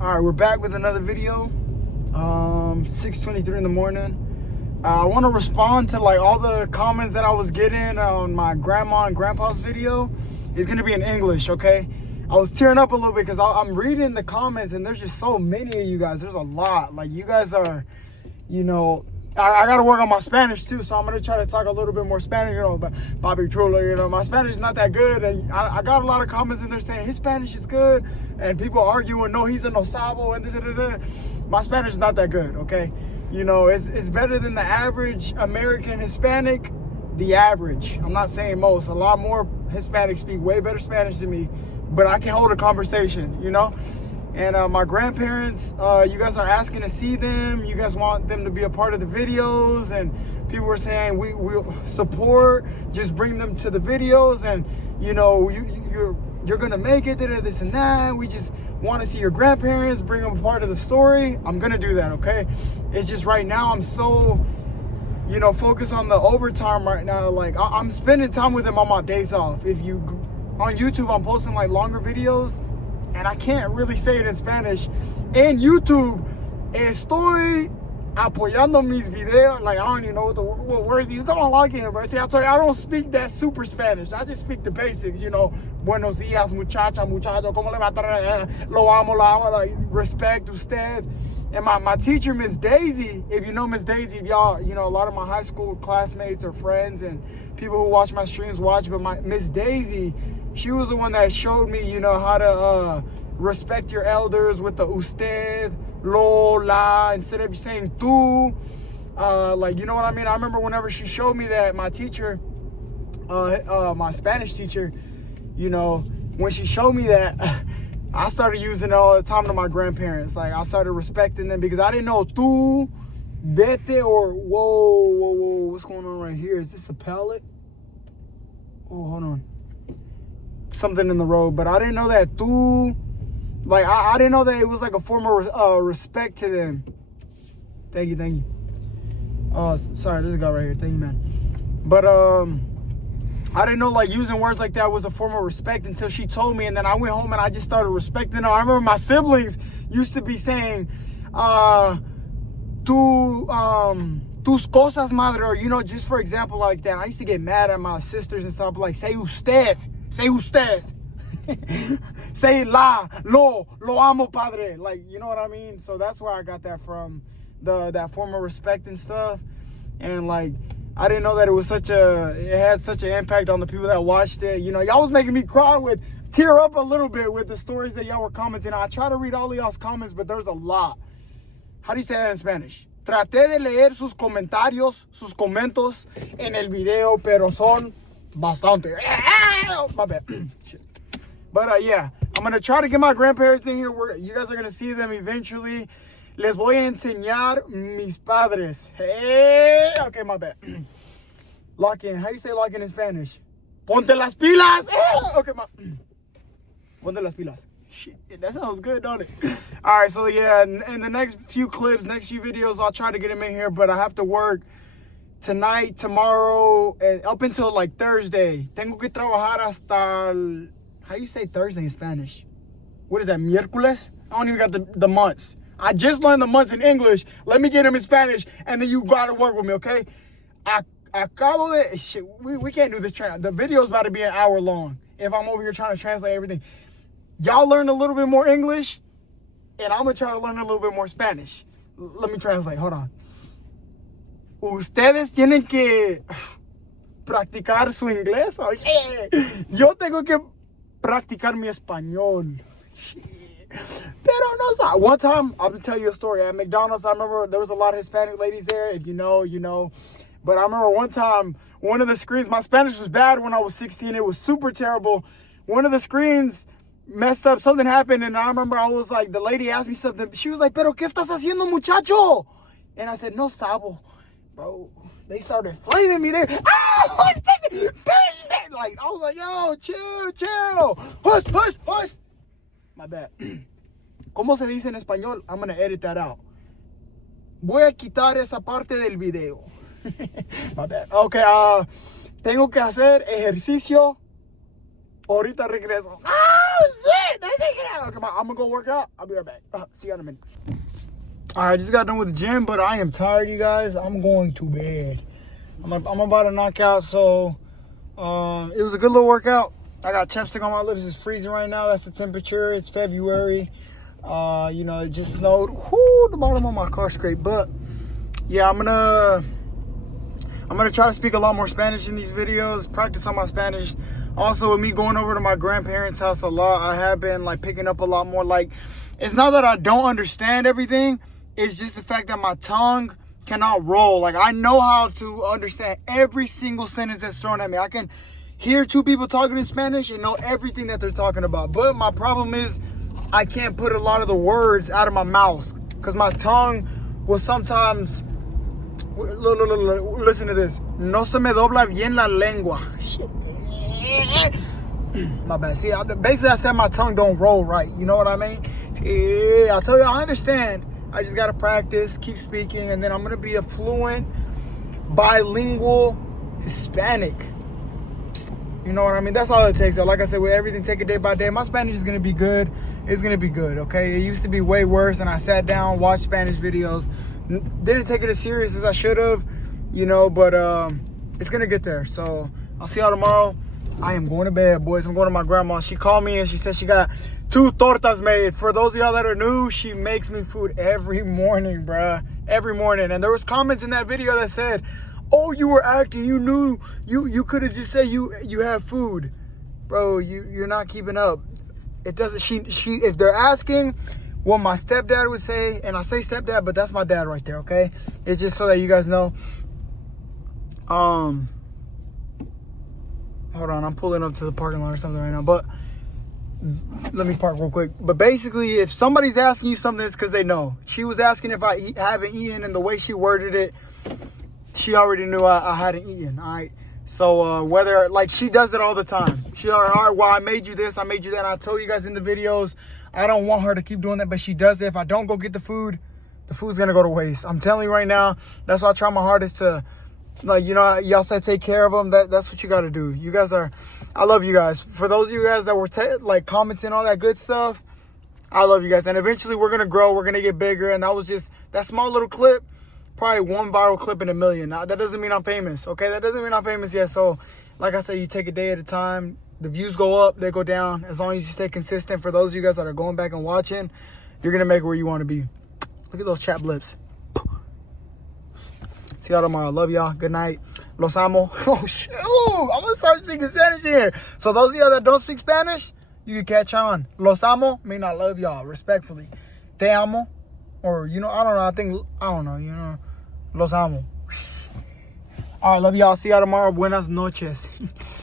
All right, we're back with another video. 6:23 in the morning. I want to respond to like all the comments that I was getting on my grandma and grandpa's video. It's gonna be in English, okay? I was tearing up a little bit because I'm reading the comments and there's just so many of you guys. There's a lot. Like, you guys are, you know, I got to work on my Spanish too, so I'm going to try to talk a little bit more Spanish, you know, but Bobby Trulo, you know, my Spanish is not that good, and I got a lot of comments in there saying his Spanish is good, and people arguing, no, he's a no sabo, and this and that. My Spanish is not that good, okay? You know, it's better than the average American Hispanic, the average. I'm not saying most. A lot more Hispanics speak way better Spanish than me, but I can hold a conversation, you know? And my grandparents, you guys are asking to see them. You guys want them to be a part of the videos. And people were saying, we'll support, just bring them to the videos. And, you know, you're going to make it, this and that. We just want to see your grandparents, bring them a part of the story. I'm going to do that, okay? It's just right now I'm so, you know, focused on the overtime right now. Like, I'm spending time with them on my days off. If you, on YouTube, I'm posting like longer videos. And I can't really say it in Spanish. In YouTube, estoy apoyando mis videos. Like, I don't even know what words you come on logging, bro. See, I told you, I don't speak that super Spanish. I just speak the basics, you know. Buenos días, muchacha, muchacho, como le va a lo amo, like, respect, usted. And my teacher, Miss Daisy, if you know Miss Daisy, if y'all, you know, a lot of my high school classmates or friends and people who watch my streams watch, but my Miss Daisy, she was the one that showed me, you know, how to respect your elders with the usted, lo, la, instead of saying tú. Like, you know what I mean? I remember whenever she showed me that, my teacher, my Spanish teacher, you know, when she showed me that, I started using it all the time to my grandparents. Like, I started respecting them because I didn't know tú, vete, or whoa, what's going on right here? Is this a pallet? Oh, hold on. Something in the road, but I didn't know that tú, like, I didn't know that it was like a form of respect to them. Thank you. Oh, sorry, there's a guy right here. Thank you, man. But I didn't know like using words like that was a form of respect until she told me, and then I went home and I just started respecting her. I remember my siblings used to be saying, tus cosas, madre, or, you know, just for example like that. I used to get mad at my sisters and stuff, like, say usted. Say usted. Say lo amo, padre. Like, you know what I mean? So that's where I got that from, that form of respect and stuff. And like, I didn't know that it had such an impact on the people that watched it. You know, y'all was making me tear up a little bit with the stories that y'all were commenting. I try to read all of y'all's comments, but there's a lot. How do you say that in Spanish? Traté de leer sus comentarios, sus comentos en el video, pero son bastante. My bad. Shit. But yeah, I'm gonna try to get my grandparents in here. You guys are gonna see them eventually. Les voy a enseñar mis padres. Hey, okay, my bad. Lock in. How you say lock in Spanish? Ponte las pilas. Okay, ponte las pilas. Shit, that sounds good, don't it? All right, so yeah, in the next few clips, next few videos, I'll try to get them in here, but I have to work tonight, tomorrow, and up until like Thursday. Tengo que trabajar hasta, how you say Thursday in Spanish? What is that, miércoles? I don't even got the months. I just learned the months in English. Let me get them in Spanish, and then you gotta work with me, okay? Acabo de, shit, we can't do this. The video's about to be an hour long if I'm over here trying to translate everything. Y'all learn a little bit more English, and I'm gonna try to learn a little bit more Spanish. Let me translate, hold on. Ustedes tienen que practicar su inglés. Oh, yeah. Yo tengo que practicar mi español. Pero no sé. One time, I'm going to tell you a story. At McDonald's, I remember there was a lot of Hispanic ladies there. If you know, you know. But I remember one time, one of the screens, my Spanish was bad when I was 16. It was super terrible. One of the screens messed up. Something happened. And I remember I was like, the lady asked me something. She was like, pero ¿qué estás haciendo, muchacho? And I said, no sabo. Bro, they started flaming me there. Ah, like, I was like, yo, chill. Hush. My bad. ¿Cómo se dice en español? I'm going to edit that out. Voy a quitar esa parte del video. My bad. Okay, tengo que hacer ejercicio. Ahorita regreso. Ah, shit. Okay, I'm gonna go work out. I'll be right back. See you in a minute. All right, just got done with the gym, but I am tired, you guys. I'm going to bed. I'm about to knock out, so it was a good little workout. I got chapstick on my lips. It's freezing right now. That's the temperature. It's February. You know, it just snowed. Whoo, the bottom of my car scraped. But yeah, I'm gonna try to speak a lot more Spanish in these videos. Practice on my Spanish. Also, with me going over to my grandparents' house a lot, I have been like picking up a lot more. Like, it's not that I don't understand everything. It's just the fact that my tongue cannot roll. Like, I know how to understand every single sentence that's thrown at me. I can hear two people talking in Spanish and know everything that they're talking about. But my problem is I can't put a lot of the words out of my mouth because my tongue will sometimes... Listen to this. No se me dobla bien la lengua. My bad. See, basically I said my tongue don't roll right. You know what I mean? Yeah, I tell you, I understand. I just got to practice, keep speaking, and then I'm going to be a fluent, bilingual Hispanic. You know what I mean? That's all it takes. So like I said, with everything, take it day by day. My Spanish is going to be good. It's going to be good, okay? It used to be way worse, and I sat down, watched Spanish videos. Didn't take it as serious as I should have, you know, but it's going to get there. So I'll see y'all tomorrow. I am going to bed, boys. I'm going to my grandma. She called me and she said she got 2 tortas made. For those of y'all that are new, she makes me food every morning, bruh. Every morning. And there was comments in that video that said, oh, you were acting. You knew. You could have just said you have food. Bro, you're not keeping up. It doesn't. She if they're asking what my stepdad would say, and I say stepdad, but that's my dad right there, okay? It's just so that you guys know. Hold on, I'm pulling up to the parking lot or something right now, but let me park real quick. But basically, if somebody's asking you something, it's because they know. She was asking if I haven't eaten, and the way she worded it, she already knew I hadn't eaten, all right? So whether, like, she does it all the time. She's like, all right, well, I made you this, I made you that. And I told you guys in the videos, I don't want her to keep doing that, but she does it. If I don't go get the food's going to go to waste. I'm telling you right now, that's why I try my hardest to, like, you know, y'all said take care of them. That's what you got to do. You guys are, I love you guys. For those of you guys that were, like, commenting all that good stuff, I love you guys. And eventually we're going to grow. We're going to get bigger. And that was just, that small little clip, probably one viral clip in a million. Now, that doesn't mean I'm famous, okay? That doesn't mean I'm famous yet. So, like I said, you take a day at a time. The views go up, they go down. As long as you stay consistent. For those of you guys that are going back and watching, you're going to make it where you want to be. Look at those chap lips. See y'all tomorrow. Love y'all. Good night. Los amo. Oh, shoot. I'm going to start speaking Spanish here. So those of y'all that don't speak Spanish, you can catch on. Los amo mean I love y'all, respectfully. Te amo. Or, you know, I don't know, you know. Los amo. All right, love y'all. See y'all tomorrow. Buenas noches.